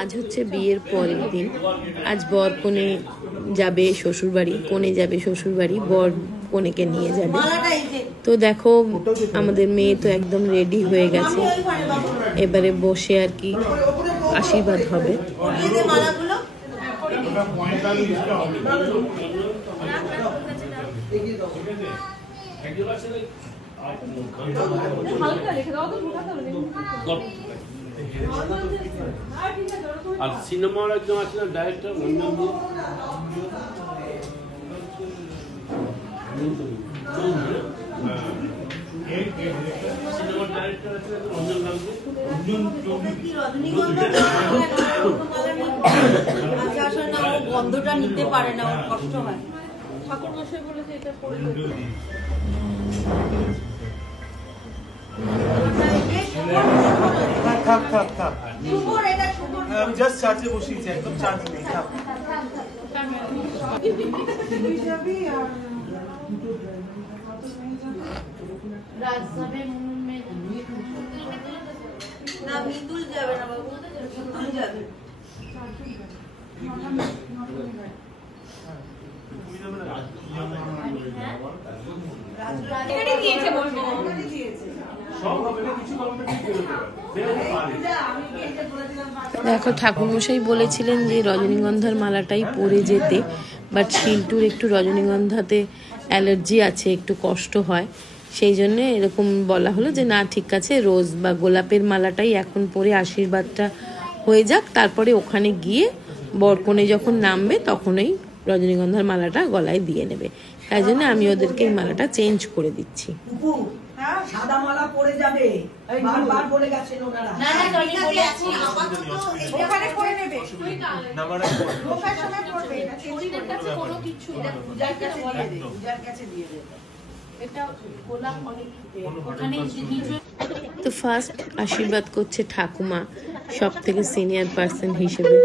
আজ হচ্ছে বিয়ের পরের দিন। আজ বর কনে যাবে শ্বশুরবাড়ি, কনে যাবে শ্বশুরবাড়ি, বর কনেকে নিয়ে যাবে। তো দেখো আমাদের মেয়ে তো একদম রেডি হয়ে গেছে, এবারে বসে আর কি আশীর্বাদ হবে। আর সিনেমার একজন আছে না ডাইরেক্টর, সিনেমার ডাইরেক্টর আছে রঞ্জন গাঙ্গুলি, গন্ধটা নিতে পারে না, ওর কষ্ট হয়। ঠাকুর মশাই বলেছে এটা পড়ে থাক থাক থাক, আমি জাস্ট চার্জে বসিয়েছি, একদম চার্জ নেই। থাক না, মৃদুল যাবে না বাবু, মৃদুল যাবে। দেখো ঠাকুরমশাই বলেছিলেন যে রজনীগন্ধার মালাটাই পরে যেতে, বাট শিল্টুর একটু রজনীগন্ধাতে অ্যালার্জি আছে, একটু কষ্ট হয়, সেই জন্য এরকম বলা হলো যে না ঠিক আছে, রোজ বা গোলাপের মালাটাই এখন পরে আশীর্বাদটা হয়ে যাক, তারপরে ওখানে গিয়ে বরকনে যখন নামবে তখনই রজনীগন্ধার মালাটা গলায় দিয়ে নেবে। তাই জন্য আমি ওদেরকে এই মালাটা চেঞ্জ করে দিচ্ছি। সাদা মালা পরে যাবে, বারবার বলে গেছেন ওনারা। না না, ঠিক আছে, আপাতত ওখানে করে নেবে, নামার লোকের সময় পড়বে না, শরীরের কাছে কোনো কিছু না, পূজার কাছে দিয়ে দে, পূজার কাছে দিয়ে দে। এটা গোলাপ অনেক ওখানে নিচে। তো ফার্স্ট আশীর্বাদ করছে ঠাকুমা, সব থেকে সিনিয়র পার্সন হিসেবে।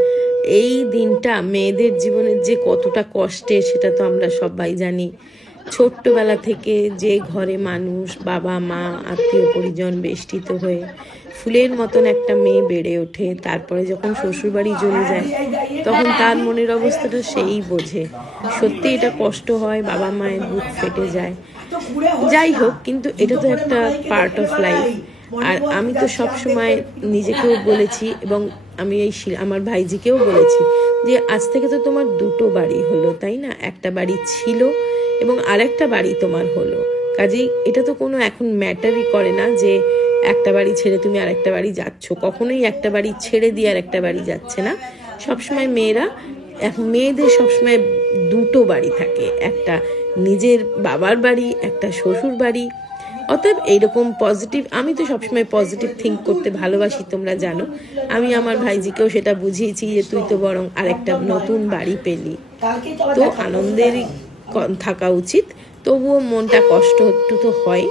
এই দিনটা মেয়েদের জীবনের যে কতটা কষ্টের সেটা তো আমরা সবাই জানি। ছোট্টবেলা থেকে যে ঘরে মানুষ, বাবা মা আত্মীয় পরিজন বেষ্টিত হয়ে ফুলের মতন একটা মেয়ে বেড়ে ওঠে, তারপরে যখন শ্বশুরবাড়ি চলে যায় তখন তার মনের অবস্থাটা সেই বোঝে। সত্যি এটা কষ্ট হয়, বাবা মায়ের বুক ফেটে যায়। যাই হোক, কিন্তু এটা তো একটা পার্ট অফ লাইফ। আর আমি তো সব সময় নিজেকেও বলেছি এবং আমি এই আমার ভাইজিকেও বলেছি যে আজ থেকে তো তোমার দুটো বাড়ি হলো, তাই না? একটা বাড়ি ছিল এবং আরেকটা বাড়ি তোমার হলো। কাজেই এটা তো কোনো এখন ম্যাটারই করে না যে একটা বাড়ি ছেড়ে তুমি আরেকটা বাড়ি যাচ্ছ। কখনোই একটা বাড়ি ছেড়ে দিয়ে আর একটা বাড়ি যাচ্ছে না। সবসময় মেয়েদের সবসময় দুটো বাড়ি থাকে, একটা নিজের বাবার বাড়ি, একটা শ্বশুর বাড়ি। অতএব এইরকম পজিটিভ, আমি তো সবসময় পজিটিভ থিঙ্ক করতে ভালোবাসি, তোমরা জানো। আমি আমার ভাইজিকেও সেটা বুঝিয়েছি যে তুই তো বরং আরেকটা নতুন বাড়ি পেলি, তো আনন্দেরই থাকা উচিত। তবুও মনটা কষ্ট একটু তো হয়।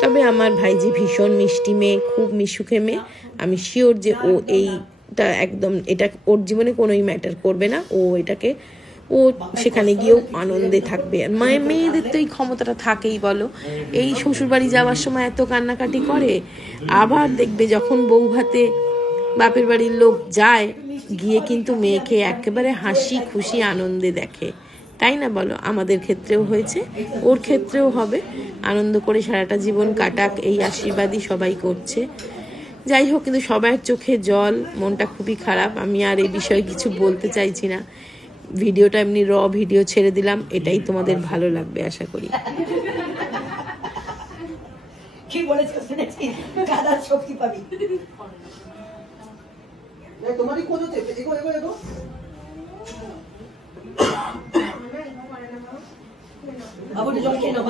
তবে আমার ভাইজি ভীষণ মিষ্টি মেয়ে, খুব মিশুখে মেয়ে। আমি শিওর যে ও এইটা একদম, এটা ওর জীবনে কোনোই ম্যাটার করবে না। ও সেখানে গিয়েও আনন্দে থাকবে। আর মেয়েদের তো এই ক্ষমতাটা থাকেই, বলো। এই শ্বশুরবাড়ি যাওয়ার সময় এত কান্নাকাটি করে, আবার দেখবে যখন বউ ভাতে বাপের বাড়ির লোক যায়, গিয়ে কিন্তু মেয়েকে একেবারে হাসি খুশি আনন্দে দেখে, তাই না বলো? আমাদের ক্ষেত্রেও হয়েছে, ওর ক্ষেত্রেও হবে। আনন্দ করে সারাটা জীবন কাটাক, এই আশীর্বাদই সবাই করছে। যাই হোক, কিন্তু সবার চোখে জল, মনটা খুবই খারাপ। আমি আর এই বিষয়ে কিছু বলতে চাইছি না। ভিডিওটা এমনি ভিডিও ছেড়ে দিলাম, এটাই তোমাদের ভালো লাগবে আশা করি। কি বলেছ শুনেছি, কাদার শক্তি পাবি। তোমারই কোন হচ্ছে, এগো এগো এগো। আবার জল খেয়ে নাও।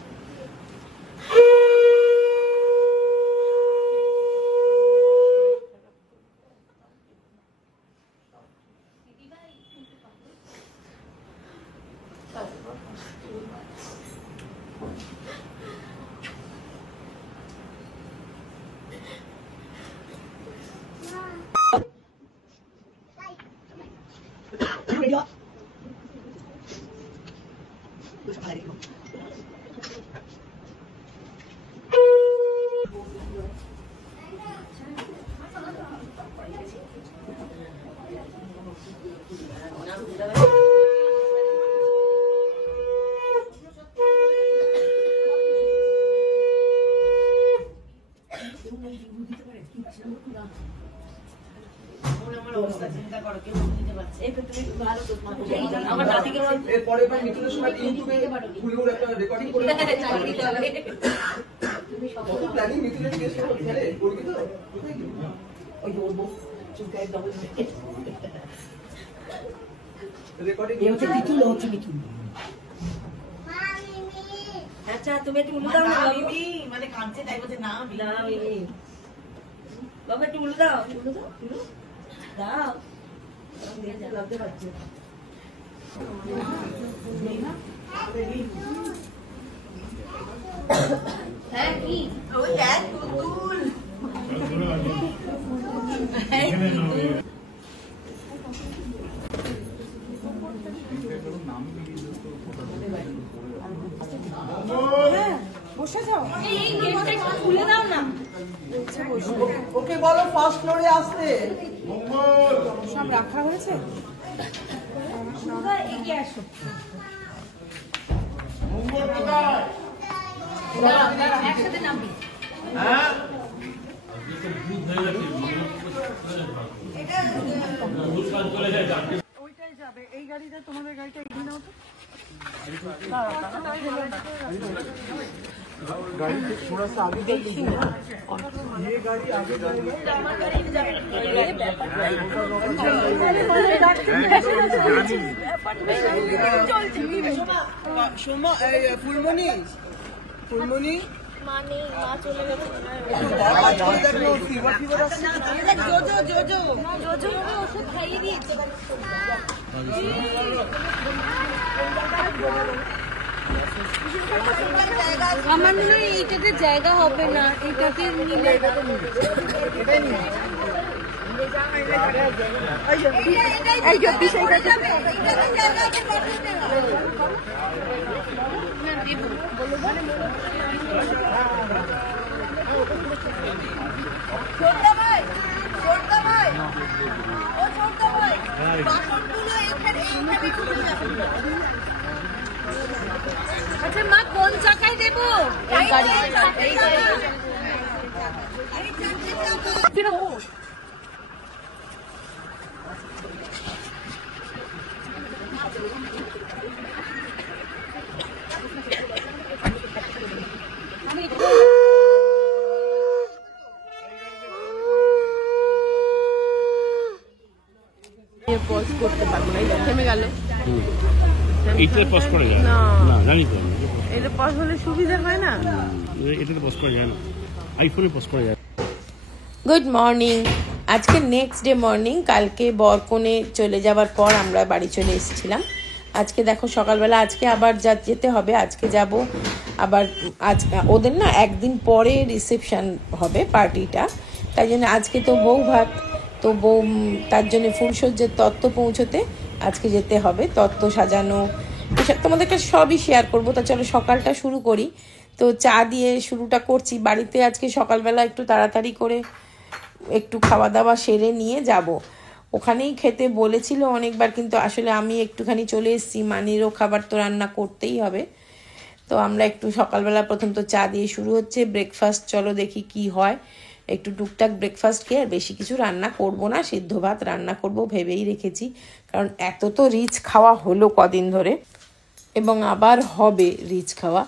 আমার অবস্থা চিন্তা করো, কেউ দিতে পারছে। এই তো তুমি ভালো তো আমার দাদিকে এর পরে পরে মিঠুনের সময় ইউটিউবে ভুলগুলো একটা রেকর্ডিং করে তুমি সব কত প্ল্যানিং মিঠুনের কেস করে করবি তো কোথায় গেলি ওই যে ওর বউ চুলকায় ডবল রেকর্ডিং এই হচ্ছে মিঠুন হচ্ছে মিঠুন। আচ্ছা তুমি একটু উল্টো দাও না বিবি মানে কাঁদছে তাই বলছে না না বিবি বাবা একটু উল্টো দাও দাও লাগতে পারছে হ্যাঁ কি ওই এক তুল বসে যাও এই গেটটা একটু খুলে দাও না ওকে বলো ফার্স্ট ফ্লোরে আসতে সব রাখা হয়েছে। সুন্দর এগিয়ে আসো একসাথে নামবি ওইটাই যাবে, এই গাড়িটা তোমাদের গাড়িটা এগিয়ে নাও তো। गाड़ी से थोड़ा सा आगे कर लीजिए ना, ये गाड़ी आगे जाएगा। সোমা ফুলমণি ফুলমণি ওষুধ খাইয়ে দিয়েছে আমার মনে হয় এইটাতে জায়গা হবে না, এটাতে নিলে আচ্ছা মা কোন চাকায় দেবো? এই গাড়ি পজ করতে পারবো না, এটা থেমে গেল। এইটাতে পজ করা যায় না। না, জানি তো আমি। এটা পজ হলে সুবিধা হয় না। এটাতে পজ করা যায় না, আইফোনে পজ করা যায়। গুড মর্নিং, আজকে নেক্সট ডে মর্নিং। কালকে বরকনে চলে যাওয়ার পর আমরা বাড়ি চলে এসেছিলাম। আজকে দেখো সকালবেলা আজকে আবার যেতে হবে, আজকে যাব আবার। আজ ওদের না একদিন পরে রিসেপশন হবে পার্টিটা, তাই জন্য আজকে তো বউ ভাত, তো বউ তার জন্য ফুলসজ্জার তত্ত্ব পৌঁছতে আজকে যেতে হবে। তত্ত্ব সাজানো এসব তোমাদের কাছে সবই শেয়ার করবো। তা চলো সকালটা শুরু করি। তো চা দিয়ে শুরুটা করছি। বাড়িতে আজকে সকালবেলা একটু তাড়াতাড়ি করে একটু খাওয়া দাওয়া সেরে নিয়ে যাব। ওখানেই খেতে বলেছিল অনেকবার, কিন্তু আসলে আমি একটুখানি চলে এসেছি, মানিরও খাবার তো রান্না করতেই হবে। তো আমরা একটু সকালবেলা প্রথম তো চা দিয়ে শুরু হচ্ছে ব্রেকফাস্ট। চলো দেখি কি হয়, একটু টুকটাক ব্রেকফাস্ট খেয়ে আর বেশি কিছু রান্না করব না, সিদ্ধ ভাত রান্না করব ভেবেই রেখেছি। কারণ এত তো রিচ খাওয়া হলো কদিন ধরে, এবং আবার হবে রিচ খাওয়া।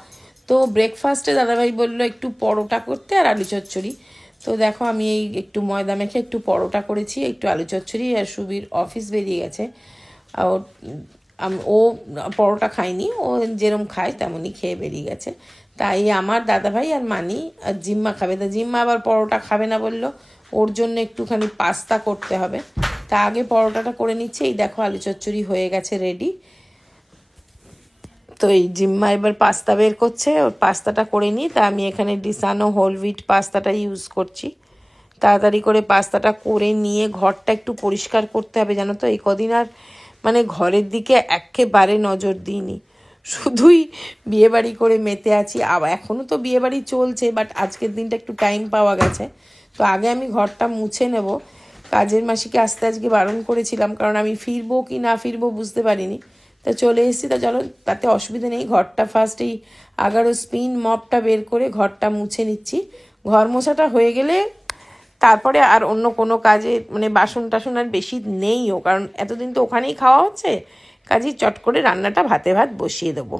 তো ব্রেকফাস্টে দাদাভাই বললো একটু পরোটা করতে আর আলু চচ্চড়ি। তো দেখো আমি এই একটু ময়দা মেখে একটু পরোটা করেছি, একটু আলু চচ্চড়ি। আর সুবীর অফিস বেরিয়ে গেছে, ও পরোটা খায়নি, ও যেরকম খায় তেমনই খেয়ে বেরিয়ে গেছে। তাই আমার দাদাভাই আর মানি আর জিম্মা খাবে। তা জিম্মা আবার পরোটা খাবে না বললো, ওর জন্য একটুখানি পাস্তা করতে হবে। তা আগে পরোটাটা করে নিচ্ছে। এই দেখো আলু চচ্চড়ি হয়ে গেছে রেডি। তো এই জিম্মা এবার পাস্তা বের করছে, ওর পাস্তাটা করে নিই। তা আমি এখানে ডিসানো হোল হুইট পাস্তাটা ইউজ করছি। তাড়াতাড়ি করে পাস্তাটা করে নিয়ে ঘরটা একটু পরিষ্কার করতে হবে, জানো তো। এই কদিন আর মানে ঘরের দিকে একেবারে নজর দিইনি, শুধুই বিয়েবাড়ি করে মেতে আছি। আবার এখনও তো বিয়েবাড়ি চলছে, বাট আজকের দিনটা একটু টাইম পাওয়া গেছে। তো আগে আমি ঘরটা মুছে নেব। কাজের মাসিকে আসতে আজকে বারণ করেছিলাম, কারণ আমি ফিরবো কি না ফিরবো বুঝতে পারিনি। তা চলে এসেছি। তা চলো, তাতে অসুবিধা নেই। ঘরটা ফার্স্ট এই 11 স্পিন মপটা বের করে ঘরটা মুছে নিচ্ছি। ঘর মোছাটা হয়ে গেলে তারপরে আর অন্য কোনো কাজে মানে বাসন টাসন আর বেশি নেইও, কারণ এতদিন তো ওখানেই খাওয়া হচ্ছে, কাজেই চট করে রান্নাটা ভাতে ভাত বসিয়ে দেবো।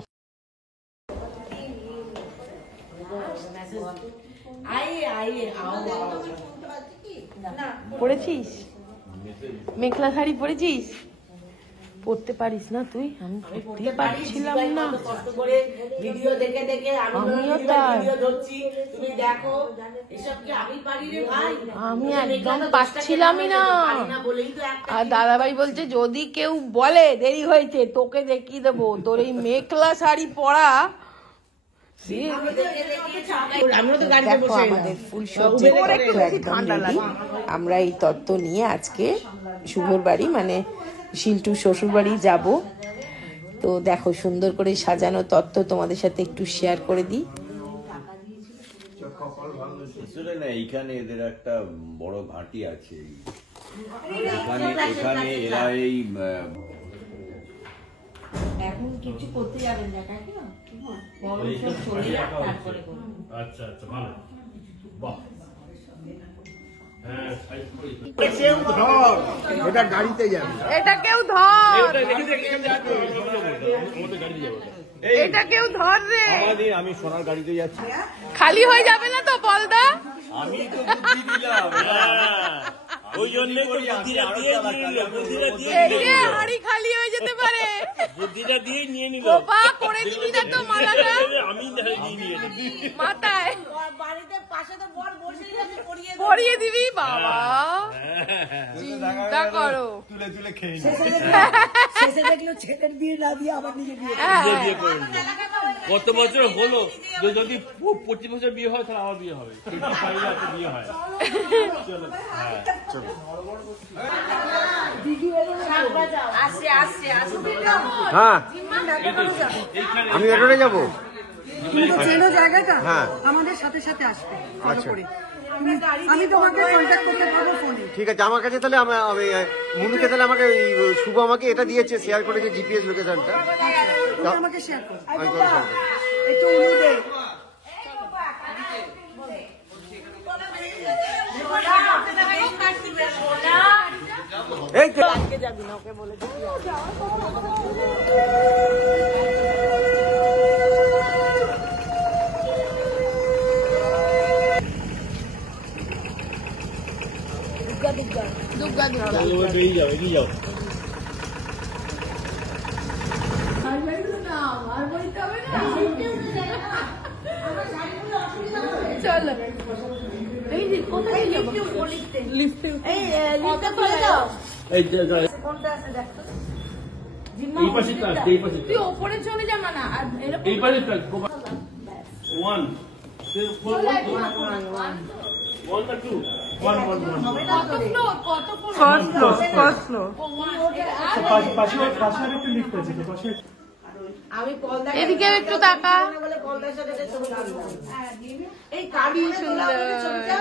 পড়েছিস মেখলা শাড়ি পরেছিস? পড়তে পারিস না তুই? আমি পড়তে পারছিলাম না। কষ্ট করে ভিডিও দেখে দেখে আমিও তাই। ভিডিও ধরছি, তুমি দেখো এসব কি আমি পারি রে ভাই? আমি একদম পাচ্ছিলামই না। না বলেই তো একটা আর দাদাভাই বলছে যদি কেউ বলে দেরি হয়েছে তোকে দেখিয়ে দেবো, তোর এই মেখলা শাড়ি পরা। আমিও তো গাড়িতে দেখো বসে আমাদের ফুল সজ্জা একদম রেডি। আমরা এই তত্ত্ব নিয়ে আজকে শুভর বাড়ি মানে শিল্টুর শ্বশুর বাড়ি যাব। তো দেখো সুন্দর করে সাজানো তত্ত্ব তোমাদের সাথে একটু শেয়ার করে দিই। আসলে না এইখানে এদের একটা বড় ঘাঁটি আছে। এখানে এরা এই এখন কিছু করতে যাবেন না কাকিমা, বড় সব চলে যাক তারপরে করুন। আচ্ছা আচ্ছা ভালো বাহ হ্যাঁ এটা গাড়িতে যাবে। এটা কেউ ধর, এটা কেউ ধর রে। আমি সোনার গাড়িতে যাচ্ছি। খালি হয়ে যাবে না তো বলদা? আমি তো বুদ্ধি দিলাম, ওই জন্য বুদ্ধিটা দিয়ে হাড়ি খালি হয়ে যেতে পারে। বুদ্ধিটা দিয়ে নিয়ে নিল। বাবা করে দিবি না তো মালাটা আমি নিয়ে নিই মাথায় বাড়িতে পাশে তো বর বসেই আছে, পরিয়ে দিবি। বাবা চিন্তা করো। তুলে তুলে খেয়ে শেষে দেখলো ছেলের বিয়ে না দিয়ে আবার নিজে বিয়ে। বিয়ে করে নিল। কত বছর হলো, যদি 25 বছর বিয়ে হয় তাহলে আমার বিয়ে হবে, 25 আছে বিয়ে হয়। চলো হ্যাঁ চলো আসছে আসছে আসছে। হ্যাঁ এইখানে আমি এটারে যাবো। চেনো জায়গাটা হ্যাঁ। আমাদের সাথে সাথে আসবে ফলো আচ্ছা। করে। আমি তোমাকে কন্ট্যাক্ট করতে পারবো ফোনে। ঠিক আছে, আমার কাছে তাহলে আমি মুনুকে তাহলে আমাকে শুভ আমাকে এটা দিয়েছে, শেয়ার করেছে জিপিএস লোকেশনটা। তুমি আমাকে শেয়ার করো আমি করে দেবো। একটু উনি দে। এই তো দুর্গা দুর্গা বেরিয়ে যাও এগিয়ে যাও। চলো এই যে কোথায় যাবো? লিফটে খুলে দাও। এই কোনটা আছে দেখো। এই পাশে কাজ, এই পাশে তুই ওপরে চলে যা না, আর এরকম এই পাশে কাজ। 1 1 না 2 1 1 কত ফ্লোর কত floor? First floor first floor. পাশে একটা লিফট আছে তো পাশে। আমি পলদা এদিকে একটু তাকা। বলে পলদার সাথে একটা ছবি তুললাম। এই কার্ডি সুন্দর ছবিটা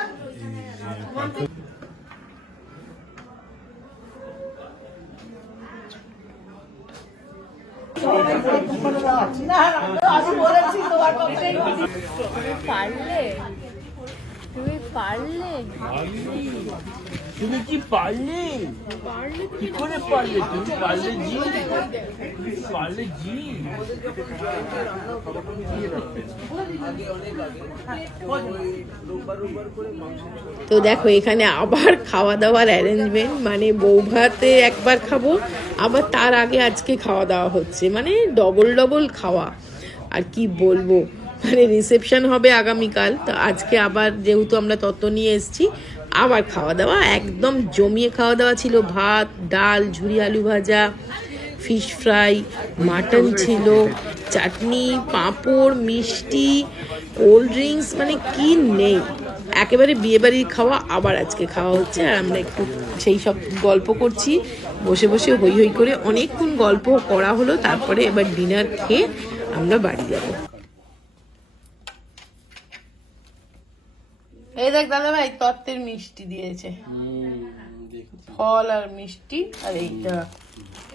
আমি বলেছি তোমার কথাই পারলে তুমি পারলে তুমি কি পারলে? কি করে পারলে? তুমি পারলে জি, পারলে জি। তো দেখো এখানে আবার খাওয়া দাওয়ার অ্যারেঞ্জমেন্ট, মানে বউ ভাতে একবার খাবো, আবার তার আগে আজকে খাওয়া দাওয়া হচ্ছে, মানে ডবল ডবল খাওয়া। আর কি বলবো, মানে রিসেপশন হবে আগামীকাল, তো আজকে আবার যেহেতু আমরা তত্ত্ব নিয়ে এসেছি আবার খাওয়া দাওয়া একদম জমিয়ে খাওয়া দাওয়া ছিল। ভাত, ডাল, ঝুরি আলু ভাজা, ফিশ ফ্রাই, মাটন ছিল, চাটনি, পাঁপড়, মিষ্টি, কোল্ড ড্রিঙ্কস, মানে কি নেই। একেবারে বিয়েবাড়ির খাওয়া আবার আজকে খাওয়া হচ্ছে। আর আমরা একটু সেই সব গল্প করছি বসে বসে, হই হই করে অনেকক্ষণ গল্প করা হলো। তারপরে এবার ডিনার খেয়ে আমরা বাড়ি যাব। এই দেখ দাদা ভাই তত্ত্বের মিষ্টি দিয়েছে, ফল আর মিষ্টি, আর এইটা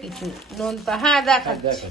কিছু নোনতা। হ্যাঁ দেখাচ্ছি।